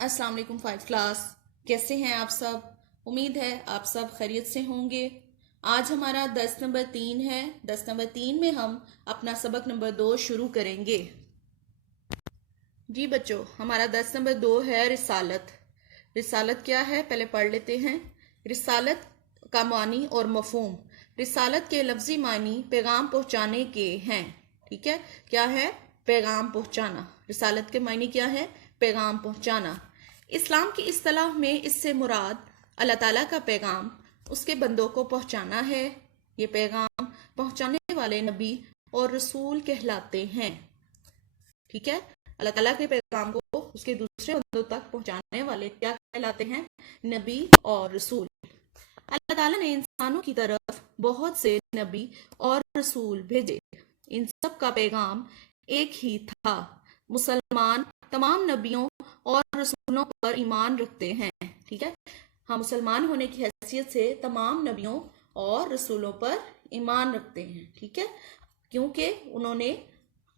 السلام علیکم 5 کلاس، کیسے ہیں آپ سب؟ امید ہے آپ سب خیریت سے ہوں گے۔ آج ہمارا درس نمبر 3 ہے۔ درس نمبر 3 میں ہم اپنا سبق نمبر 2 شروع کریں گے۔ جی بچوں، ہمارا درس نمبر 2 ہے رسالت۔ رسالت کیا ہے پہلے پڑھ لیتے ہیں۔ رسالت کا معنی اور مفہوم۔ رسالت کے لفظی معنی پیغام پہنچانے کے ہیں۔ ٹھیک ہے، کیا ہے؟ پیغام پہنچانا۔ رسالت کے معنی کیا ہے؟ پیغام پہنچانا۔ اسلام کی اصطلاح میں اس سے مراد اللہ تعالیٰ کا پیغام اس کے بندوں کو پہنچانا ہے۔ یہ پیغام پہنچانے والے نبی اور رسول کہلاتے ہیں۔ ٹھیک ہے، اللہ تعالیٰ کے پیغام کو اس کے دوسرے بندوں تک پہنچانے والے کیا کہلاتے ہیں؟ نبی اور رسول۔ اللہ تعالیٰ نے انسانوں کی طرف بہت سے نبی اور رسول بھیجے۔ ان سب کا پیغام ایک ہی تھا۔ مسلمان تمام نبیوں اور رسولوں پر ایمان رکھتے ہیں۔ ٹھیک ہے، ہم مسلمان ہونے کی حیثیت سے تمام نبیوں اور رسولوں پر ایمان رکھتے ہیں۔ ٹھیک ہے، کیونکہ انہوں نے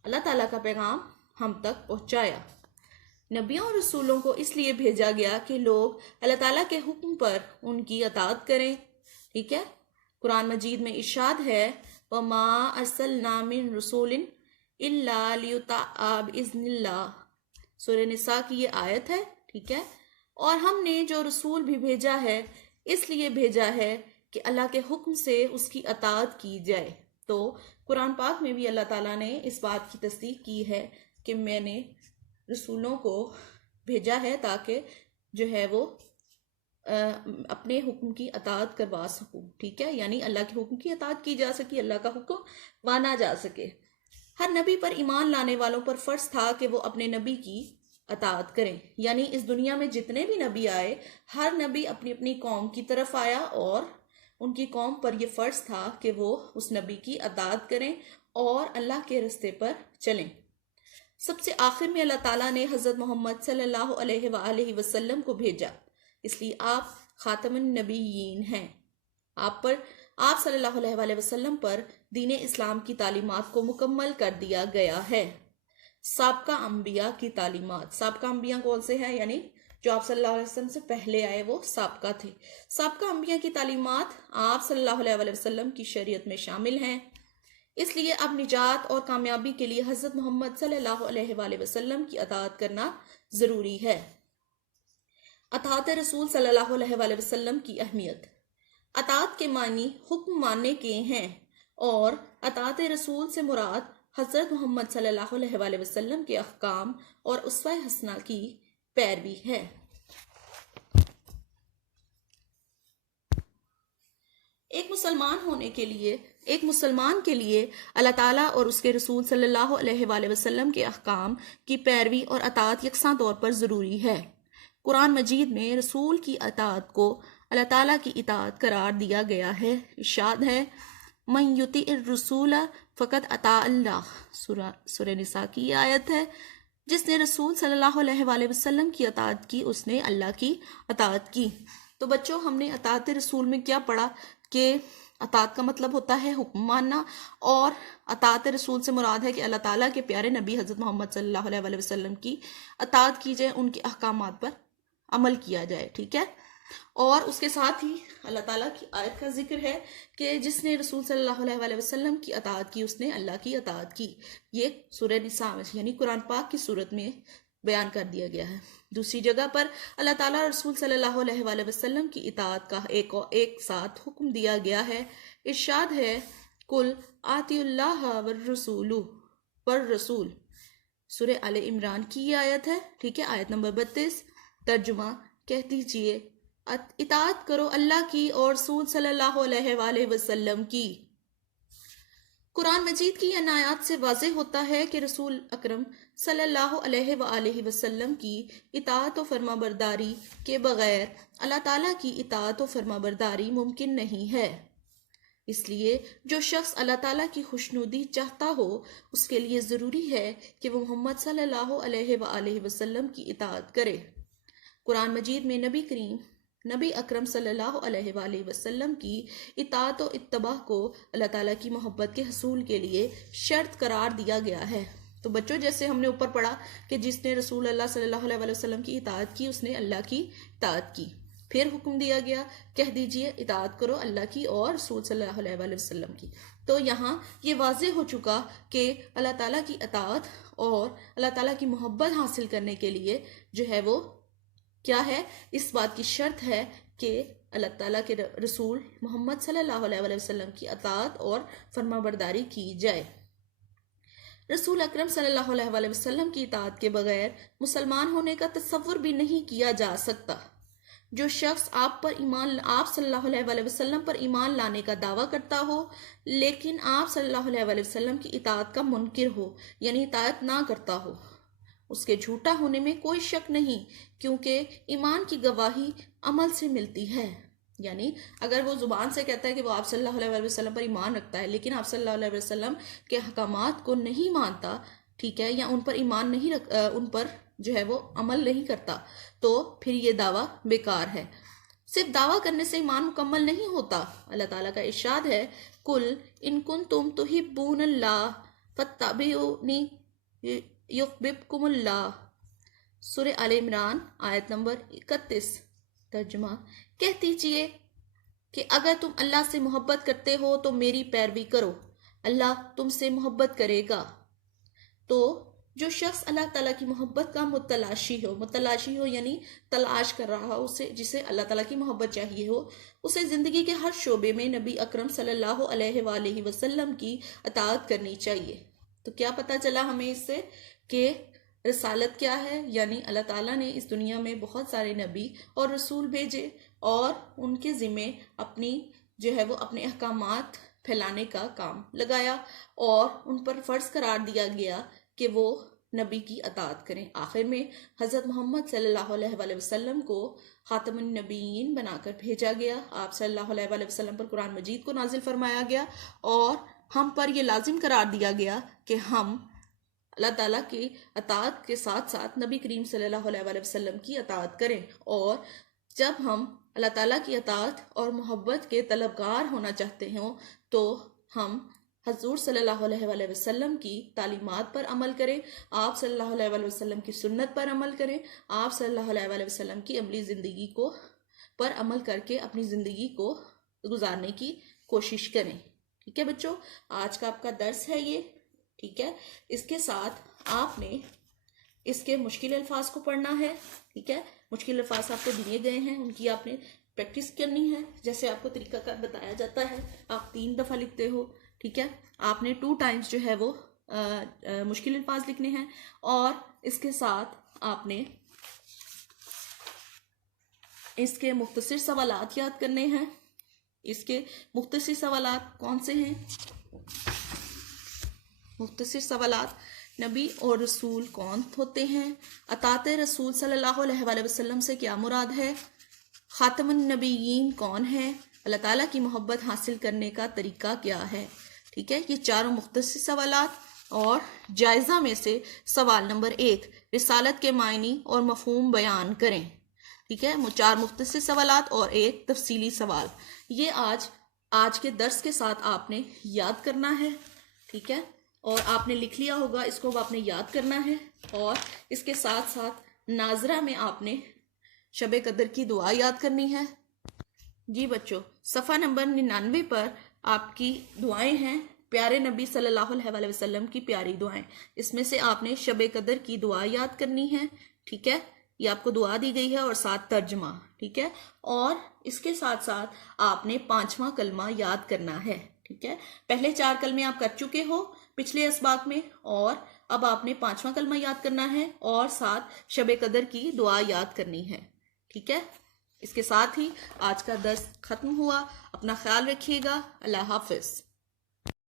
اللہ تعالیٰ کا پیغام ہم تک پہنچایا۔ نبیوں اور رسولوں کو اس لیے بھیجا گیا کہ لوگ اللہ تعالیٰ کے حکم پر ان کی اطاعت کریں۔ ٹھیک ہے، قرآن مجید میں ارشاد ہے وَمَا أَرْسَلْنَا مِن رَسُولٍ إِلَّا لِيُطَاعَ بِإِذْنِ اللَّهِ۔ سورہ نساء کی یہ آیت ہے۔ ٹھیک ہے، اور ہم نے جو رسول بھی بھیجا ہے اس لیے بھیجا ہے کہ اللہ کے حکم سے اس کی اطاعت کی جائے۔ تو قرآن پاک میں بھی اللہ تعالیٰ نے اس بات کی تصدیق کی ہے کہ میں نے رسولوں کو بھیجا ہے تاکہ جو ہے وہ اپنے حکم کی اطاعت کروا سکوں۔ ٹھیک ہے، یعنی اللہ کے حکم کی اطاعت کی جا سکے، اللہ کا حکم مانا جا سکے۔ ہر نبی پر ایمان لانے والوں پر فرض تھا کہ وہ اپنے نبی کی اطاعت کریں۔ یعنی اس دنیا میں جتنے بھی نبی آئے، ہر نبی اپنی اپنی قوم کی طرف آیا اور ان کی قوم پر یہ فرض تھا کہ وہ اس نبی کی اطاعت کریں اور اللہ کے راستے پر چلیں۔ سب سے آخر میں اللہ تعالیٰ نے حضرت محمد صلی اللہ علیہ وآلہ وسلم کو بھیجا، اس لیے آپ خاتم النبیین ہیں۔ آپ صلی اللہ علیہ وآلہ وسلم پر دین اسلام کی تعلیمات کو مکمل کر دیا گیا ہے۔ سابقہ انبیاء کی تعلیمات۔ سابقہ انبیاء کون سے ہیں؟ یعنی جو آپ صلی اللہ علیہ وسلم سے پہلے آئے وہ سابقہ تھے۔ سابقہ انبیاء کی تعلیمات آپ صلی اللہ علیہ وآلہ وسلم کی شریعت میں شامل ہیں۔ اس لیے اب نجات اور کامیابی کے لیے حضرت محمد صلی اللہ علیہ وآلہ وسلم کی اطاعت کرنا ضروری ہے۔ اطاعت رسول صلی اللہ علیہ وآلہ وسلم کی اہمیت۔ اطاعت کے معنی حکم ماننے کے ہیں اور اطاعت رسول سے مراد حضرت محمد صلی اللہ علیہ وآلہ وسلم کے احکام اور اسوہ حسنہ کی پیروی ہے۔ ایک مسلمان کے لیے اللہ تعالیٰ اور اس کے رسول صلی اللہ علیہ وآلہ وسلم کے احکام کی پیروی اور اطاعت یکساں طور پر ضروری ہے۔ قرآن مجید میں رسول کی اطاعت کو اللہ تعالیٰ کی اطاعت قرار دیا گیا ہے۔ ارشاد ہے من یطیع الرسول فقد اطاع اللہ۔ سورہ نساء کی یہ آیت ہے، جس نے رسول صلی اللہ علیہ وآلہ وسلم کی اطاعت کی اس نے اللہ کی اطاعت کی۔ تو بچوں، ہم نے اطاعت رسول میں کیا پڑھا کہ اطاعت کا مطلب ہوتا ہے حکم ماننا، اور اطاعت رسول سے مراد ہے کہ اللہ تعالیٰ کے پیارے نبی حضرت محمد صلی اللہ علیہ وآلہ وسلم کی اطاعت کی جائے، ان کے احکامات پر عمل کیا جائے۔ ٹھیک ہے، اور اس کے ساتھ ہی اللہ تعالیٰ کی آیت کا ذکر ہے کہ جس نے رسول صلی اللہ علیہ وآلہ وسلم کی اطاعت کی اس نے اللہ کی اطاعت کی۔ یہ سورہ نساء یعنی قرآن پاک کی صورت میں بیان کر دیا گیا ہے۔ دوسری جگہ پر اللہ تعالیٰ رسول صلی اللہ علیہ وآلہ وسلم کی اطاعت کا ایک ساتھ حکم دیا گیا ہے۔ ارشاد ہے قل آطیعوا اللہ والرسول۔ سورہ آل عمران کی یہ آیت ہے۔ ٹھیک ہے، آیت نمبر 32۔ ترجمہ، کہہ دیجئے اطاعت کرو اللہ کی اور رسول صلی اللہ علیہ وآلہ وسلم کی۔ قرآن مجید کی ان آیات سے واضح ہوتا ہے کہ رسول اکرم صلی اللہ علیہ وآلہ وسلم کی اطاعت و فرما برداری کے بغیر اللہ تعالیٰ کی اطاعت و فرما برداری ممکن نہیں ہے۔ اس لیے جو شخص اللہ تعالیٰ کی خوشنودی چاہتا ہو اس کے لیے ضروری ہے کہ وہ محمد صلی اللہ علیہ وآلہ وسلم کی اطاعت کرے۔ قرآن مجید میں نبی اکرم صلی اللہ علیہ وآلہ وسلم کی اطاعت و اتباع کو اللہ تعالیٰ کی محبت کے حصول کے لیے شرط قرار دیا گیا ہے۔ تو بچوں جیسے ہم نے اوپر پڑھا کہ جس نے رسول اللہ صلی اللہ علیہ وسلم کی اطاعت کی اس نے اللہ کی اطاعت کی. پھر حکم دیا گیا کہہ دیجئے اطاعت کرو اللہ کی اور رسول صلی اللہ علیہ وسلم کی. تو یہاں یہ واضح ہو چکا کہ اللہ تعالیٰ کی اطاعت اور اللہ تعالیٰ کی محبت حاصل کرنے کے لیے جو ہے وہ کیا ہے, اس بات کی شرط ہے کہ اللہ تعالیٰ کے رسول محمد صلی اللہ علیہ وسلم کی اطاعت اور فرما برداری کی جائے. رسول اکرم صلی اللہ علیہ وسلم کی اطاعت کے بغیر مسلمان ہونے کا تصور بھی نہیں کیا جا سکتا. جو شخص آپ صلی اللہ علیہ وسلم پر ایمان لانے کا دعویٰ کرتا ہو لیکن آپ صلی اللہ علیہ وسلم کی اطاعت کا منکر ہو, یعنی اطاعت نہ کرتا ہو, اس کے جھوٹا ہونے میں کوئی شک نہیں, کیونکہ ایمان کی گواہی عمل سے ملتی ہے. یعنی اگر وہ زبان سے کہتا ہے کہ وہ آپ صلی اللہ علیہ وسلم پر ایمان رکھتا ہے لیکن آپ صلی اللہ علیہ وسلم کے احکامات کو نہیں مانتا, ٹھیک ہے, یا ان پر ایمان نہیں ان پر جو ہے وہ عمل نہیں کرتا, تو پھر یہ دعویٰ بیکار ہے. صرف دعویٰ کرنے سے ایمان مکمل نہیں ہوتا. اللہ تعالیٰ کا ارشاد ہے قل ان کنتم تحبون اللہ فاتبعونی یحببکم اللہ, سورہ آل عمران آیت نمبر 31. ترجمہ, کہہ دیجئے کہ اگر تم اللہ سے محبت کرتے ہو تو میری پیروی کرو, اللہ تم سے محبت کرے گا. تو جو شخص اللہ تعالیٰ کی محبت کا متلاشی ہو یعنی تلاش کر رہا ہو, جسے اللہ تعالیٰ کی محبت چاہیے ہو, اسے زندگی کے ہر شعبے میں نبی اکرم صلی اللہ علیہ وآلہ وسلم کی اطاعت کرنی چاہیے. تو کیا پتہ چلا ہمیں اس سے کہ رسالت کیا ہے, یعنی اللہ تعالیٰ نے اس دنیا میں بہت سارے نبی اور رسول بھیجے اور ان کے ذمے اپنی جو ہے وہ اپنے احکامات پھیلانے کا کام لگایا اور ان پر فرض قرار دیا گیا کہ وہ نبی کی اطاعت کریں. آخر میں حضرت محمد صلی اللہ علیہ وسلم کو خاتم النبیین بنا کر بھیجا گیا. آپ صلی اللہ علیہ وسلم پر قرآن مجید کو نازل فرمایا گیا اور ہم پر یہ لازم قرار دیا گیا کہ ہم اللہ تعالیٰ کی اطاعت کے ساتھ ساتھ نبی کریم صلی اللہ علیہ وسلم کی اطاعت کریں. اور جب ہم اللہ تعالیٰ کی اطاعت اور محبت کے طلبگار ہونا چاہتے ہوں تو ہم حضور صلی اللہ علیہ وسلم کی تعلیمات پر عمل کریں, آپ صلی اللہ علیہ وسلم کی سنت پر عمل کریں, آپ صلی اللہ علیہ وسلم کی عملی زندگی پر عمل کر کے اپنی زندگی کو گزارنے کی کوشش کریں. ٹھیک ہے بچوں, آج کا آپ کا درس ہے یہ. ٹھیک ہے, اس کے ساتھ آپ نے اس کے مشکل الفاظ کو پڑھنا ہے. ٹھیک ہے, مشکل الفاظ آپ کو دیے گئے ہیں, ان کی آپ نے پریکٹس کرنی ہے. جیسے آپ کو طریقہ کار بتایا جاتا ہے, آپ 3 دفعہ لکھتے ہو. ٹھیک ہے, آپ نے 2 ٹائمز جو ہے وہ مشکل الفاظ لکھنے ہیں اور اس کے ساتھ آپ نے اس کے مختصر سوالات یاد کرنے ہیں. اس کے مختصر سوالات کون سے ہیں؟ مختصر سوالات, نبی اور رسول کون ہوتے ہیں؟ اطاعت رسول صلی اللہ علیہ وسلم سے کیا مراد ہے؟ خاتم النبیین کون ہے؟ اللہ تعالیٰ کی محبت حاصل کرنے کا طریقہ کیا ہے؟ ٹھیک ہے, یہ چاروں مختصر سوالات. اور جائزہ میں سے سوال نمبر 1, رسالت کے معنی اور مفہوم بیان کریں. ٹھیک ہے, 4 مختصر سوالات اور 1 تفصیلی سوال. یہ آج کے درس کے ساتھ آپ نے یاد کرنا ہے. ٹھیک ہے, اور آپ نے لکھ لیا ہوگا, اس کو آپ نے یاد کرنا ہے. اور اس کے ساتھ ساتھ ناظرہ میں آپ نے شب قدر کی دعا یاد کرنی ہے. جی بچوں, صفحہ نمبر 99 پر آپ کی دعائیں ہیں, پیارے نبی صلی اللہ علیہ وسلم کی پیاری دعائیں. اس میں سے آپ نے شب قدر کی دعا یاد کرنی ہے. ٹھیک ہے, یہ آپ کو دعا دی گئی ہے اور ساتھ ترجمہ. ٹھیک ہے, اور اس کے ساتھ ساتھ آپ نے 5واں کلمہ یاد کرنا ہے. ٹھیک ہے, پہلے 4 کلمے آپ کر چکے ہو پچھلے اسباق میں, اور اب آپ نے 5واں کلمہ یاد کرنا ہے اور ساتھ شب قدر کی دعا یاد کرنی ہے. ٹھیک ہے, اس کے ساتھ ہی آج کا درس ختم ہوا. اپنا خیال رکھیے گا. اللہ حافظ.